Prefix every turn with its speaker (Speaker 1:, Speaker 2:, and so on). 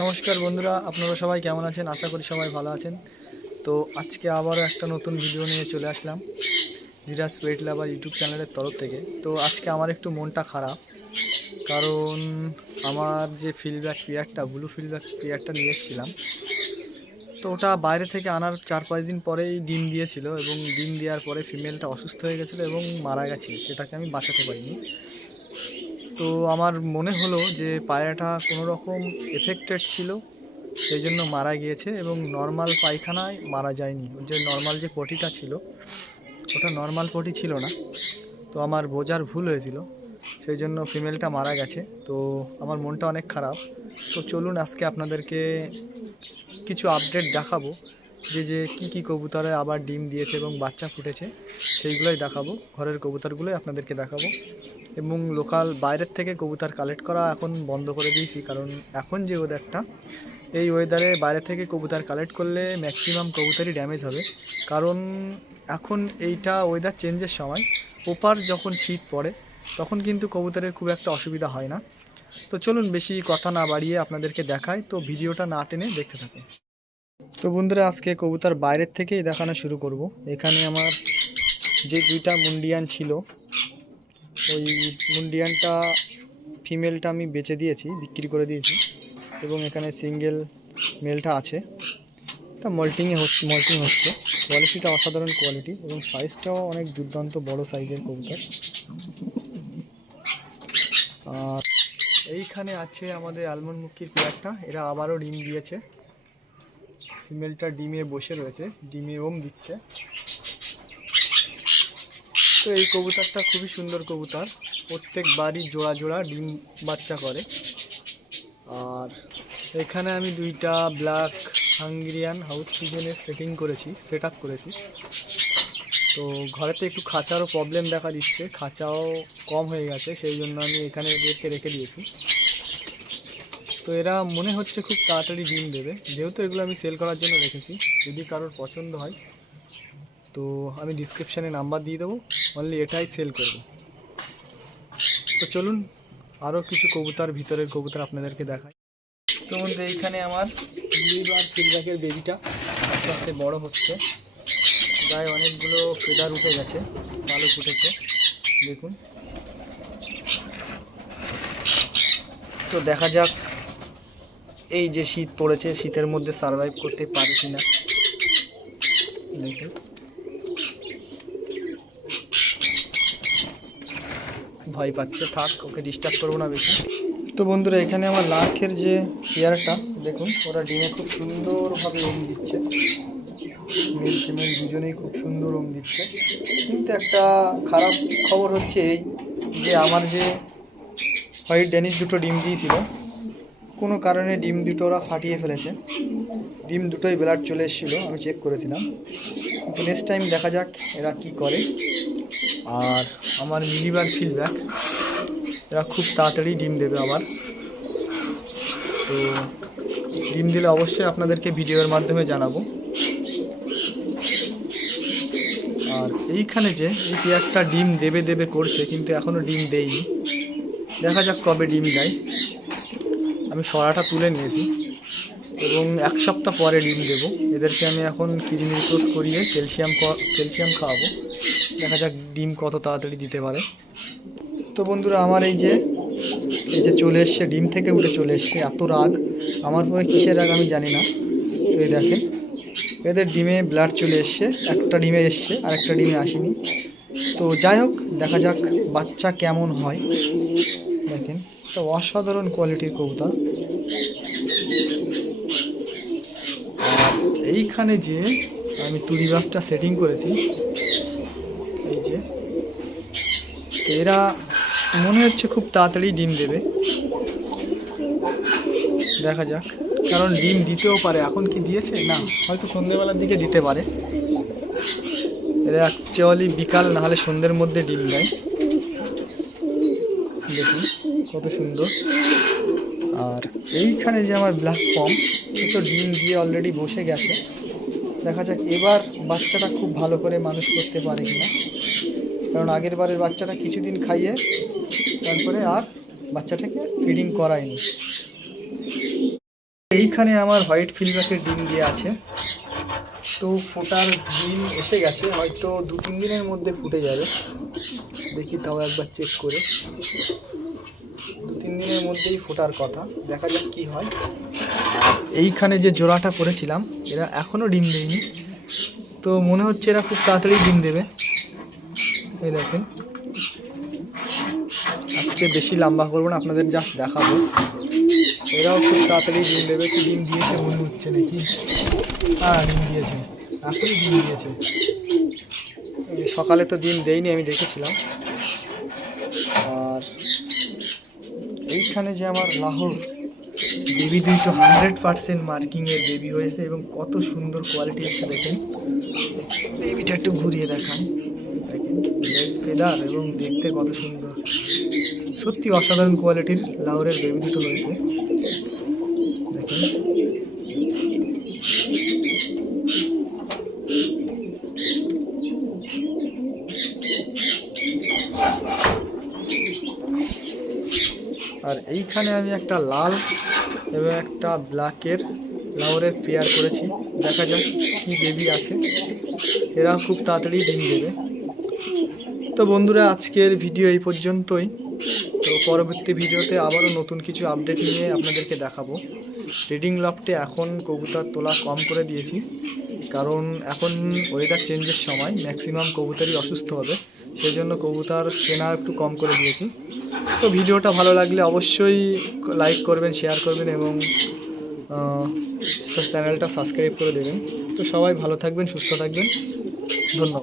Speaker 1: নমস্কার বন্ধুরা, আপনারা সবাই কেমন আছেন? আশা করি সবাই ভালো আছেন। তো আজকে আবারও একটা নতুন ভিডিও নিয়ে চলে আসলাম ধীরাজ পেট লাভার ইউটিউব চ্যানেলের তরফ থেকে। তো আজকে আমার একটু মনটা খারাপ, কারণ আমার যে ফিডব্যাক পেয়ারটা ব্লু ফিডব্যাক পেয়ারটা নিয়ে এসেছিলাম, তো ওটা বাইরে থেকে আনার চার পাঁচ দিন পরেই ডিম দিয়েছিল এবং ডিম দেওয়ার পরে ফিমেলটা অসুস্থ হয়ে গেছিল এবং মারা গেছে। সেটাকে আমি বাঁচাতে পারিনি। তো আমার মনে হলো যে পায়রাটা কোনো রকম এফেক্টেড ছিল সেই জন্য মারা গিয়েছে এবং নর্মাল পায়খানায় মারা যায়নি। যে নর্মাল যে পটিটা ছিল, ওটা নর্মাল পটি ছিল না। তো আমার বোঝার ভুল হয়েছিল সেই জন্য ফিমেলটা মারা গেছে। তো আমার মনটা অনেক খারাপ। তো চলুন আজকে আপনাদেরকে কিছু আপডেট দেখাবো, যে যে কী কী কবুতরে আবার ডিম দিয়েছে এবং বাচ্চা ফুটেছে, সেইগুলোই দেখাবো। ঘরের কবুতরগুলোই আপনাদেরকে দেখাবো। এবং লোকাল বাইরের থেকে কবুতর কালেক্ট করা এখন বন্ধ করে দিয়েছি। কারণ এখন যে ওয়েদারটা এই ওয়েদারে বাইরে থেকে কবুতর কালেক্ট করলে ম্যাক্সিমাম কবুতরই ড্যামেজ হবে। কারণ এখন এইটা ওয়েদার চেঞ্জের সময়, ওপার যখন শীত পড়ে, তখন কিন্তু কবুতরের খুব একটা অসুবিধা হয় না। তো চলুন বেশি কথা না বাড়িয়ে আপনাদেরকে দেখাই, তো ভিডিওটা না টেনে দেখতে থাকুন। তো বন্ধুরা, আজকে কবুতর বাইরের থেকেই দেখানো শুরু করব। এখানে আমার যে দুইটা মুন্ডিয়ান ছিল ওই মুন্ডিয়ানটা ফিমেলটা আমি বেচে দিয়েছি, বিক্রি করে দিয়েছি এবং এখানে সিঙ্গেল মেলটা আছে। এটা মল্টিংয়ে হচ্ছে, মল্টিং হচ্ছে। কোয়ালিটিটা অসাধারণ কোয়ালিটি এবং সাইজটাও অনেক দুর্দান্ত, বড় সাইজের কবুতর। আর এইখানে আছে আমাদের আলমন্ড মুখির পেয়ারটা, এরা আবারও ডিম দিয়েছে। ফিমেলটা ডিমে বসে রয়েছে, ডিমে ওম দিচ্ছে। তো এই কবুতরটা খুবই সুন্দর কবুতর। প্রত্যেক বাড়ি জোড়া জোড়া ডিম বাচ্চা করে। আর এখানে আমি দুইটা ব্ল্যাক হাঙ্গেরিয়ান হাউস পিজনের সেটিং করেছি সেট করেছি। তো ঘরেতে একটু খাঁচারও প্রবলেম দেখা দিচ্ছে, খাঁচাও কম হয়ে গেছে, সেই জন্য আমি এখানে এদেরকে রেখে দিয়েছি। তো এরা মনে হচ্ছে খুব তাড়াতাড়ি ডিম দেবে। যেহেতু এগুলো আমি সেল করার জন্য রেখেছি, যদি কারোর পছন্দ হয়, তো আমি ডিসক্রিপশানে নাম্বার দিয়ে দেবো। অনলি এটাই সেল করব। তো চলুন আরও কিছু কবুতর, ভিতরের কবুতর আপনাদেরকে দেখাই। তো বন্ধু এইখানে আমার লিভার ফিডব্যাকের বেবিটা আস্তে আস্তে বড় হচ্ছে। গায়ে অনেকগুলো ফেদার উঠে গেছে, ভালো ফুটেছে। দেখুন। তো দেখা যাক, এই যে শীত পড়েছে, শীতের মধ্যে সারভাইভ করতে পারে কিনা। দেখুন। ভয় পাচ্ছে, থাক, ওকে ডিস্টার্ব করব না বেশি। তো বন্ধুরা, এখানে আমার লাখের যে পেয়ারটা, দেখুন, ওরা ডিমে খুব সুন্দরভাবে ওম দিচ্ছে। মেল ফিমেল দুজনেই খুব সুন্দর ওম দিচ্ছে। কিন্তু একটা খারাপ খবর হচ্ছে এই যে, আমার যে হোয়াইট ড্যানিশ দুটো ডিম দিয়েছিল, কোনো কারণে ডিম দুটো ওরা ফাটিয়ে ফেলেছে। ডিম দুটোই ব্লাড চলে এসেছিল, আমি চেক করেছিলাম। কিন্তু নেক্সট টাইম দেখা যাক এরা কি করে। আর আমার মিলিবার ফিডব্যাক এরা খুব তাড়াতাড়ি ডিম দেবে আবার। তো ডিম দিলে অবশ্যই আপনাদেরকে ভিডিওর মাধ্যমে জানাব। আর এইখানে যে এই পেঁয়াজটা ডিম দেবে দেবে করছে, কিন্তু এখনও ডিম দেয়নি। দেখা যাক কবে ডিম দেয়। আমি সরাটা তুলে নিয়েছি। এবং এক সপ্তাহ পরে ডিম দেবো। এদেরকে আমি এখন কিডনি ক্রোস করিয়ে ক্যালসিয়াম ক্যালসিয়াম খাওয়াবো। দেখা যাক ডিম কত তাড়াতাড়ি দিতে পারে। তো বন্ধুরা, আমার এই যে এই যে চলে এসছে, ডিম থেকে উঠে চলে এসছে, এত রাগ। আমার পরে কিসের রাগ আমি জানি না। তো এই দেখেন, এদের ডিমে ব্লাড চলে এসছে, একটা ডিমে এসছে, আর একটা ডিমে আসেনি। তো যাই হোক, দেখা যাক বাচ্চা কেমন হয়। দেখেন তো অসাধারণ কোয়ালিটির কবুতর। এইখানে যে আমি তুলি গাছটা সেটিং করেছি এই যে এরা মনে হচ্ছে খুব তাড়াতাড়ি ডিম দেবে। দেখা যাক। কারণ ডিম দিতেও পারে। এখন কি দিয়েছে? না, হয়তো সন্ধ্যেবেলার দিকে দিতে পারে। এরা অ্যাকচুয়ালি বিকাল না হলে সন্ধ্যের মধ্যে ডিম দেয়। দেখুন, কত সুন্দর। আর এইখানে যে আমার ব্ল্যাক ফর্ম তো ডিম দিয়ে অলরেডি বসে গেছে। দেখা যাক, এবার বাচ্চাটা খুব ভালো করে মানুষ করতে পারে কিনা। কারণ আগের বারের বাচ্চাটা কিছুদিন খাইয়ে তারপরে আর বাচ্চাটাকে ফিডিং করায়নি। এইখানে আমার হোয়াইট ফিল্ডব্যাকের ডিম দিয়ে আছে। তো ফোটার ডিম এসে গেছে, হয়তো দু তিন দিনের মধ্যে ফুটে যাবে। দেখি তাও একবার চেক করে। দু তিন দিনের মধ্যেই ফোটার কথা, দেখা যাক কি হয়। এইখানে যে জোড়াটা করেছিলাম এরা এখনও ডিম দেয়নি। তো মনে হচ্ছে এরা খুব তাড়াতাড়ি ডিম দেবে। এই দেখেন। আজকে বেশি লম্বা করব না, আপনাদের জাস্ট দেখাবো। এরাও খুব তাড়াতাড়ি ডিম দেবে। কি ডিম দিয়েছে মনে হচ্ছে নাকি? হ্যাঁ ডিম দিয়েছে। এখনই ডিম দিয়েছে। সকালে তো ডিম দেয়নি আমি দেখেছিলাম। আর এইখানে যে আমার লাহোর বেবি দুইটো হান্ড্রেড পার্সেন্ট মার্কিংয়ের বেবি হয়েছে এবং কত সুন্দর কোয়ালিটি এসে দেখেন। বেবিটা একটু ঘুরিয়ে দেখান। দেখেন ফেদার এবং দেখতে কত সুন্দর। সত্যি অসাধারণ কোয়ালিটির লাউরের বেবি দুটো দেখেন। আর এইখানে আমি একটা লাল এবং একটা ব্ল্যাকের লাউরের পেয়ার করেছি। দেখা যাক কি বেবি আছে। এরা খুব তাড়াতাড়ি ডিম দেবে। তো বন্ধুরা, আজকের ভিডিও এই পর্যন্তই। তো পরবর্তী ভিডিওতে আবারও নতুন কিছু আপডেট নিয়ে আপনাদেরকে দেখাবো। রিডিং লফটে এখন কবুতর তোলা কম করে দিয়েছি। কারণ এখন ওয়েদার চেঞ্জের সময় ম্যাক্সিমাম কবুতরই অসুস্থ হবে। সেই জন্য কবুতর কেনা একটু কম করে দিয়েছি। তো ভিডিওটা ভালো লাগলে অবশ্যই লাইক করবেন শেয়ার করবেন এবং চ্যানেলটা সাবস্ক্রাইব করে দেবেন। তো সবাই ভালো থাকবেন, সুস্থ থাকবেন। ধন্যবাদ।